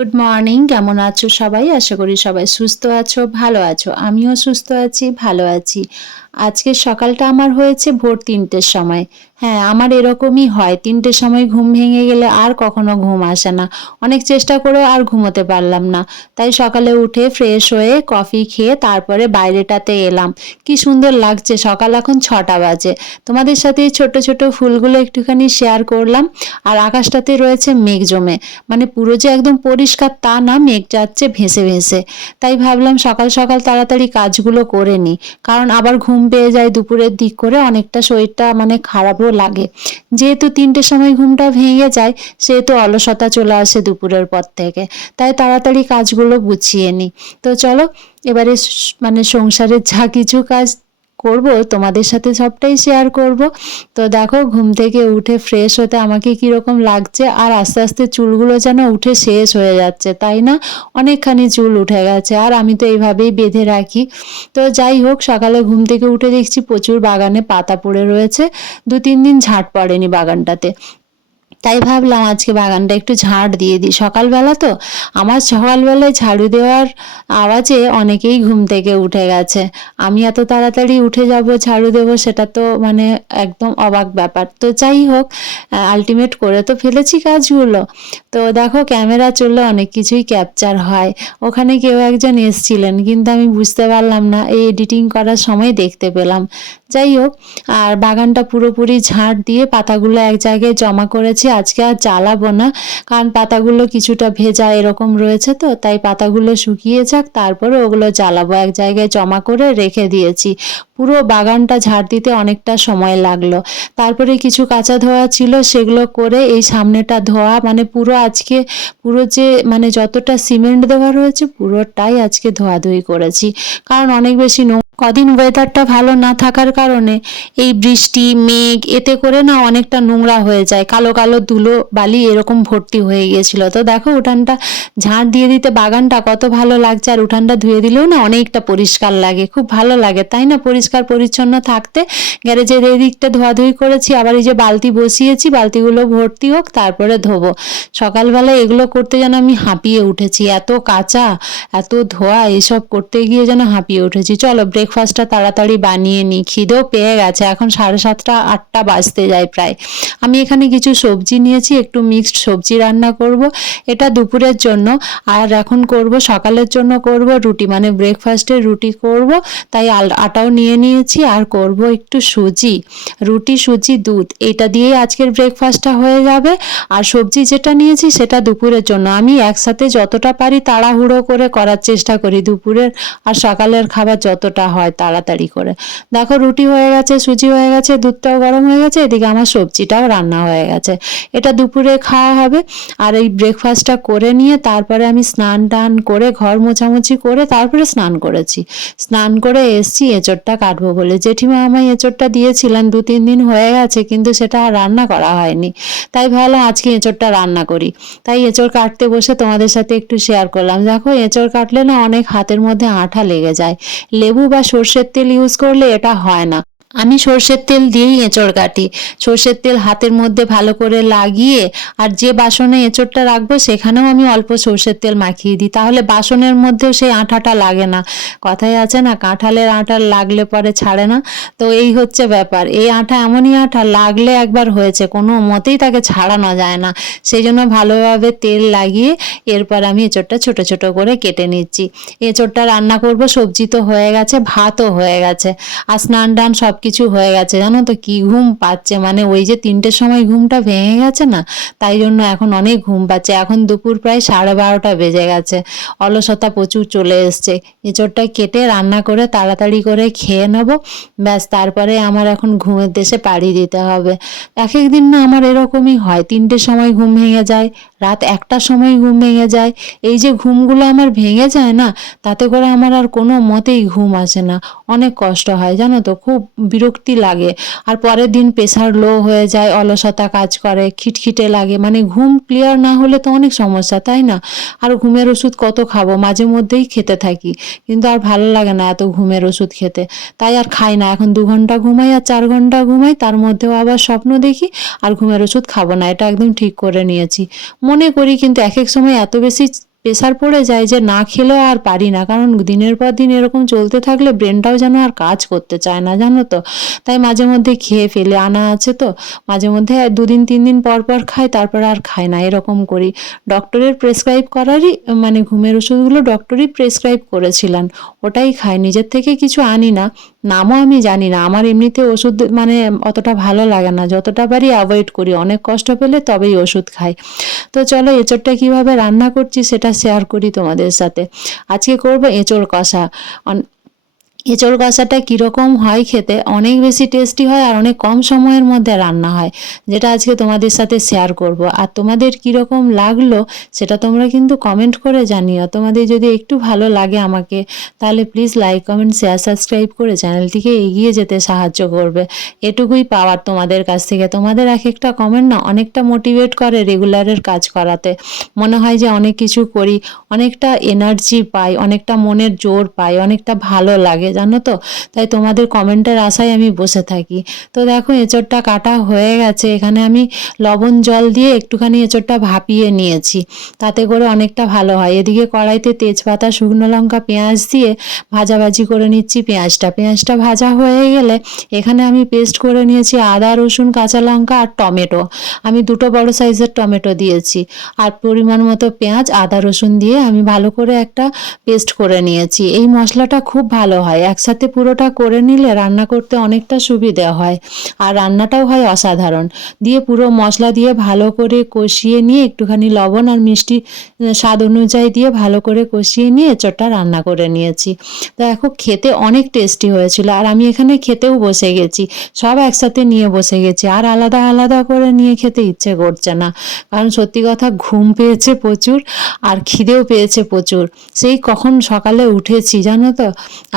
Good morning, কেমন আছো সবাই? আশা করি সবাই সুস্থ আছো, ভালো আছো। আমিও সুস্থ আছি, ভালো আছি। আজকের সকালটা আমার হয়েছে ভোর ৩টের সময়। হ্যাঁ, আমার এরকমই হয়, ৩টের সময় ঘুম ভেঙে গেলে আর কখনো ঘুম আসে না। অনেক চেষ্টা করেও আর ঘুমোতে পারলাম না। তাই সকালে উঠে ফ্রেশ হয়ে কফি খেয়ে তারপরে বাইরেটাতে এলাম। কি সুন্দর লাগছে, সকাল এখন ৬টা বাজে। তোমাদের সাথে এই ছোট ছোট ফুলগুলো একটুখানি শেয়ার করলাম। আর আকাশটাতে রয়েছে মেঘ জমে, মানে পুরো যে একদম পরিষ্কার তা না, মেঘ যাচ্ছে ভেসে ভেসে। তাই ভাবলাম সকাল সকাল তাড়াতাড়ি কাজগুলো করে নিই, কারণ আবার ঘুম পেয়ে যায় দুপুরের দিক করে, অনেকটা শরীরটা মানে খারাপও লাগে। যেহেতু ৩টের সময় ঘুমটা ভেঙে যায়, সেহেতু অলসতা চলে আসে দুপুরের পর থেকে। তাই তাড়াতাড়ি কাজগুলো গুছিয়ে নিই। তো চলো, এবারে মানে সংসারের যা কিছু কাজ করব তোমাদের সাথে সবটাই শেয়ার করব। তো দেখো, ঘুম থেকে উঠে ফ্রেশ হতে আমাকে কীরকম লাগছে, আর আস্তে আস্তে চুলগুলো যেন উঠে শেষ হয়ে যাচ্ছে, তাই না? অনেকখানি চুল উঠে গেছে, আর আমি তো এইভাবেই বেঁধে রাখি। তো যাই হোক, সকালে ঘুম থেকে উঠে দেখছি প্রচুর বাগানে পাতা পড়ে রয়েছে। ২-৩ দিন ঝাঁট পড়েনি বাগানটাতে। তাই ভাবলাম আজকে বাগানটা একটু ঝাঁট দিয়ে দিই, সকালবেলা তো। আমার সকালবেলায় ঝাড়ু দেওয়ার আওয়াজে অনেকেই ঘুম থেকে উঠে গেছে। আমি এত তাড়াতাড়ি উঠে যাব, ঝাড়ু দেবো, সেটা তো মানে একদম অবাক ব্যাপার। তো যাই হোক, আলটিমেট করে তো ফেলেছি কাজগুলো। তো দেখো, ক্যামেরা চললে অনেক কিছুই ক্যাপচার হয়। ওখানে কেউ একজন এসছিলেন, কিন্তু আমি বুঝতে পারলাম না, এই এডিটিং করার সময় দেখতে পেলাম। যাই হোক, আর বাগানটা পুরোপুরি ঝাঁট দিয়ে পাতাগুলো এক জায়গায় জমা করেছি। আজকে আর জ্বালাবো না, কারণ পাতাগুলো কিছুটা ভেজা এরকম রয়েছে, তো তাই পাতাগুলো শুকিয়ে যাক, তারপরে ওগুলো জ্বালাবো। এক জায়গায় জমা করে রেখে দিয়েছি। পুরো বাগানটা ঝাড় দিতে অনেকটা সময় লাগলো। তারপরে কিছু কাঁচা ধোয়া ছিল, সেগুলো করে এই সামনেটা ধোয়া, মানে পুরো আজকে পুরো যে মানে যতটা সিমেন্ট দেওয়া রয়েছে পুরোটাই আজকে ধোয়াধুয়ি করেছি। কারণ অনেক বেশি কদিন ওয়েদারটা ভালো না থাকার কারণে এই বৃষ্টি মেঘ এতে করে না অনেকটা নোংরা হয়ে যায়, কালো কালো ধুলো বালি এরকম ভর্তি হয়ে গিয়েছিল। তো দেখো, উঠানটা ঝাঁট দিয়ে দিতে বাগানটা কত ভালো লাগছে, আর উঠানটা ধুয়ে দিলেও না অনেকটা পরিষ্কার লাগে, খুব ভালো লাগে, তাই না? পরিষ্কার পরিচ্ছন্ন থাকতে। গ্যারেজের এই দিকটা ধোয়াধুয়ি করেছি, আবার এই যে বালতি বসিয়েছি, বালতিগুলো ভর্তি হোক তারপরে ধোবো। সকালবেলা এগুলো করতে যেন আমি হাঁপিয়ে উঠেছি, এত কাঁচা, এত ধোয়া, এসব করতে গিয়ে যেন হাঁপিয়ে উঠেছি। চলো ব্রেকফাস্টটা তাড়াতাড়ি বানিয়ে নিই, খিদেও পেয়ে গেছে, এখন 7:30 8টা বাজতে যায় প্রায়। আমি এখানে কিছু সবজি নিয়েছি, একটু মিক্সড সবজি রান্না করব, এটা দুপুরের জন্য। আর এখন করব সকালের জন্য করব রুটি, মানে ব্রেকফাস্টের রুটি করব। তাই আটাও নিয়ে নিয়েছি, আর করব একটু সুজি, রুটি সুজি দুধ, এটা দিয়েই আজকের ব্রেকফাস্টটা হয়ে যাবে। আর সবজি যেটা নিয়েছি সেটা দুপুরের জন্য। আমি একসাথে যতটা পারি তাড়াহুড়ো করে করার চেষ্টা করি, দুপুরের আর সকালের খাবার যতটা হয় তাড়াতাড়ি করে। দেখো, রুটি হয়ে গেছে, সুজি হয়ে গেছে, দুধটাও গরম হয়ে গেছে, এদিকে আমার সবজিটাও রান্না হয়ে গেছে। এটা দুপুরে খাওয়া হবে। আর এই ব্রেকফাস্টটা করে নিয়ে তারপরে আমি স্নান টান করে ঘর মোছামুছি করে তারপরে স্নান করেছি। স্নান করে এসছি এঁচোড়টা কাটবো বলে। জেঠিমা আমায় এঁচোড়টা দিয়েছিলেন, 2-3 দিন হয়ে গেছে, কিন্তু সেটা আর রান্না করা হয়নি। তাই ভাবলাম আজকে এঁচোড়টা রান্না করি। তাই এঁচোড় কাটতে বসে তোমাদের সাথে একটু শেয়ার করলাম। দেখো, এঁচোড় কাটলে না অনেক হাতের মধ্যে আঠা লেগে যায়। লেবু বা সর্ষের তেল ইউজ করলে এটা হয় না। আমি সর্ষের তেল দিয়েই এঁচোড় কাটি। সর্ষের তেল হাতের মধ্যে ভালো করে লাগিয়ে, আর যে বাসনে এঁচোড়টা রাখবো সেখানেও আমি অল্প সর্ষের তেল মাখিয়ে দিই, তাহলে বাসনের মধ্যেও সেই আঠাটা লাগে না। কথায় আছে না, কাঁঠালের আঠা লাগলে পরে ছাড়ে না। তো এই হচ্ছে ব্যাপার, এই আঠা এমনই আঠা, লাগলে একবার হয়েছে, কোনো মতেই তাকে ছাড়ানো যায় না। সেই জন্য ভালোভাবে তেল লাগিয়ে এরপর আমি এঁচোড়টা ছোট ছোট করে কেটে নিচ্ছি। এঁচোড়টা রান্না করব, সবজি তো হয়ে গেছে, ভাতও হয়ে গেছে, আর স্নান টান সব কিছু হয়ে গেছে। জানো তো কি ঘুম পাচ্ছে, মানে ওই যে 3টের সময় ঘুমটা ভেঙে গেছে না, তাই জন্য এখন অনেক ঘুম পাচ্ছে। এখন দুপুর প্রায় 12:30 বেজে গেছে, অলসতা প্রচুর চলে এসছে। এঁচোড়টা কেটে রান্না করে তাড়াতাড়ি করে খেয়ে নেব, ব্যাস। তারপরে আমার এখন ঘুমের দেশে পাড়ি দিতে হবে। এক এক দিন না আমার এরকমই হয়, 3টের সময় ঘুম ভেঙে যায়, রাত 1টার সময় ঘুম ভেঙে যায়। এই যে ঘুমগুলো আমার ভেঙে যায় না, তাতে করে আমার আর কোনো মতেই ঘুম আসে না, অনেক কষ্ট হয়, জানো তো, খুব বিরক্তি লাগে। আর পরের দিন প্রেশার লো হয়ে যায়, অলসতা কাজ করে, খিটখিটে লাগে, মানে ঘুম ক্লিয়ার না হলে তো অনেক সমস্যা, তাই না? আর ঘুমের ওষুধ কত খাবো, মাঝে মধ্যেই খেতে থাকি, কিন্তু আর ভালো লাগে না এত ঘুমের ওষুধ খেতে। তাই আর খাই না, এখন 2 ঘন্টা ঘুমাই আর 4 ঘন্টা ঘুমাই, তার মধ্যেও আবার স্বপ্ন দেখি, আর ঘুমের ওষুধ খাবো না, এটা একদম ঠিক করে নিয়েছি। মনে করি, কিন্তু এক এক সময় এত বেশি প্রেশার পড়ে যায় যে না খেলেও আর পারি না, কারণ দিনের পর দিন এরকম চলতে থাকলে ব্রেনটাও যেন আর কাজ করতে চায় না, জানো তো। তাই মাঝে মধ্যে খেয়ে ফেলে আনা আছে তো, মাঝে মধ্যে 2 দিন 3 দিন পর পর খাই, তারপর আর খাই না, এরকম করি। ডক্টরের প্রেসক্রাইব করারই মানে ঘুমের ওষুধগুলো ডক্টরই প্রেসক্রাইব করেছিলেন, ওটাই খাই, নিজের থেকে কিছু আনি না। নামও আমি জানি না, আমার এমনিতে ওষুধ মানে অতটা ভালো লাগে না, যতটা পারি অ্যাভয়েড করি, অনেক কষ্ট পেলে তবেই ওষুধ খাই। তো চলো এঁচোড়টা কিভাবে রান্না করছি সেটা শেয়ার করি তোমাদের সাথে। আজকে করব এঁচোড় কষা। এঁচোড় কষাটা কীরকম হয় খেতে, অনেক বেশি টেস্টি হয় আর অনেক কম সময়ের মধ্যে রান্না হয়, যেটা আজকে তোমাদের সাথে শেয়ার করব। আর তোমাদের কীরকম লাগলো সেটা তোমরা কিন্তু কমেন্ট করে জানিও। তোমাদের যদি একটু ভালো লাগে আমাকে, তাহলে please like comment share subscribe করে চ্যানেলটিকে এগিয়ে যেতে সাহায্য করবে। এটুকুই পাওয়ার তোমাদের কাছ থেকে। তোমাদের এক একটা কমেন্ট না অনেকটা মোটিভেট করে রেগুলারের কাজ করাতে। মনে হয় যে অনেক কিছু করি, অনেকটা এনার্জি পাই, অনেকটা মনের জোর পাই, অনেকটা ভালো লাগে, জানো তো। তাই তোমাদের কমেন্টের আশায় আমি বসে থাকি। তো দেখো এঁচোড়টা কাটা হয়ে গেছে, এখানে আমি লবণ জল দিয়ে একটুখানি এঁচোড়টা ভাপিয়ে নিয়েছি, তাতে করে অনেকটা ভালো হয়। এদিকে কড়াইতে তেজপাতা, শুকনো লঙ্কা, পেঁয়াজ দিয়ে ভাজাভাজি করে নিচ্ছি পেঁয়াজটা ভাজা হয়ে গেলে এখানে আমি পেস্ট করে নিয়েছি আদা, রসুন, কাঁচা লঙ্কা আর টমেটো। আমি 2টো বড় সাইজের টমেটো দিয়েছি, আর পরিমাণ মতো পেঁয়াজ, আদা, রসুন দিয়ে আমি ভালো করে একটা পেস্ট করে নিয়েছি। এই মশলাটা খুব ভালো হয়, একসাথে পুরোটা করে নিলে রান্না করতে অনেকটা সুবিধে হয়, আর রান্নাটাও হয় অসাধারণ। দিয়ে পুরো মশলা দিয়ে ভালো করে কষিয়ে নিয়ে একটুখানি লবণ আর মিষ্টি স্বাদ অনুযায়ী দিয়ে ভালো করে কষিয়ে নিয়ে এঁচোড়টা রান্না করে নিয়েছি। তো দেখো খেতে অনেক টেস্টি হয়েছিল, আর আমি এখানে খেতেও বসে গেছি, সব একসাথে নিয়ে বসে গেছি, আর আলাদা আলাদা করে নিয়ে খেতে ইচ্ছে করছে না, কারণ সত্যি কথা ঘুম পেয়েছে প্রচুর আর খিদেও পেয়েছে প্রচুর। সেই কখন সকালে উঠেছি জানো তো,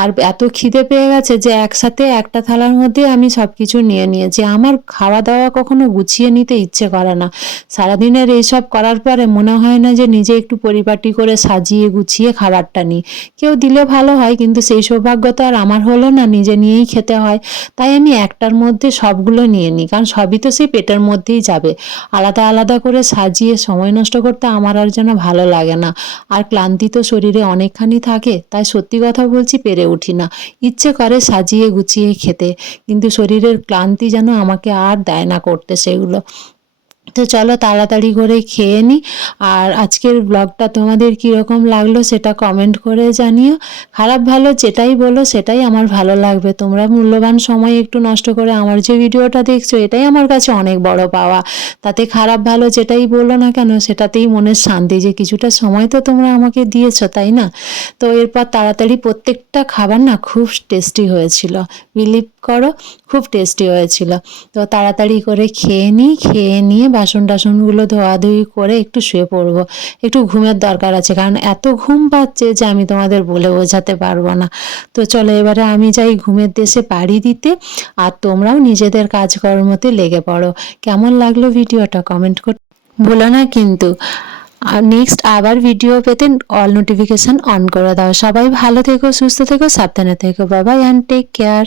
আর এত খিদে পেয়ে গেছে যে একসাথে একটা থালার মধ্যে আমি সব কিছু নিয়ে নিয়েছি। আমার খাওয়া দাওয়া কখনো গুছিয়ে নিতে ইচ্ছে করে না, সারাদিনের এইসব করার পরে মনে হয় না যে নিজে একটু পরিপাটি করে সাজিয়ে গুছিয়ে খাবারটা নিই। কেউ দিলে ভালো হয়, কিন্তু সেই সৌভাগ্য তো আর আমার হলো না, নিজে নিয়েই খেতে হয়। তাই আমি একটার মধ্যে সবগুলো নিয়ে নিই, কারণ সবই তো সেই পেটের মধ্যেই যাবে। আলাদা আলাদা করে সাজিয়ে সময় নষ্ট করতে আমার আর যেন ভালো লাগে না, আর ক্লান্তি তো শরীরে অনেকখানি থাকে, তাই সত্যি কথা বলছি পেরে উঠি না। ইচ্ছে করে সাজিয়ে গুছিয়ে খেতে, কিন্তু শরীরের ক্লান্তি যেন আমাকে আর দেয় না করতে সেগুলো। তো চলো তাড়াতাড়ি করে খেয়ে নিই। আর আজকের ব্লগটা তোমাদের কীরকম লাগলো সেটা কমেন্ট করে জানিও। খারাপ ভালো যেটাই বলো সেটাই আমার ভালো লাগবে। তোমরা মূল্যবান সময় একটু নষ্ট করে আমার যে ভিডিওটা দেখছো, এটাই আমার কাছে অনেক বড় পাওয়া। তাতে খারাপ ভালো যেটাই বলো না কেন সেটাতেই মনের শান্তি, যে কিছুটা সময় তো তোমরা আমাকে দিয়েছো, তাই না। তো এরপর তাড়াতাড়ি প্রত্যেকটা খাবার না খুব টেস্টি হয়েছিল, বিলিভ করো, খুব টেস্টি হয়েছিল। তো তাড়াতাড়ি করে খেয়ে নিই, খেয়ে নিয়ে বাসন টাসনগুলো ধোয়াধুয়ি করে একটু শুয়ে পড়বো। একটু ঘুমের দরকার আছে, কারণ এত ঘুম পাচ্ছে যে আমি তোমাদের বলে বোঝাতে পারবো না। তো চলো এবারে আমি যাই ঘুমের দেশে পাড়ি দিতে, আর তোমরাও নিজেদের কাজকর্মতে লেগে পড়ো। কেমন লাগলো ভিডিওটা কমেন্ট করতে ভুলো না কিন্তু। আর নেক্সট আবার ভিডিও পেতে অল নোটিফিকেশান অন করে দাও। সবাই ভালো থেকো, সুস্থ থেকো, সাবধানে থেকো। Bye bye and take care.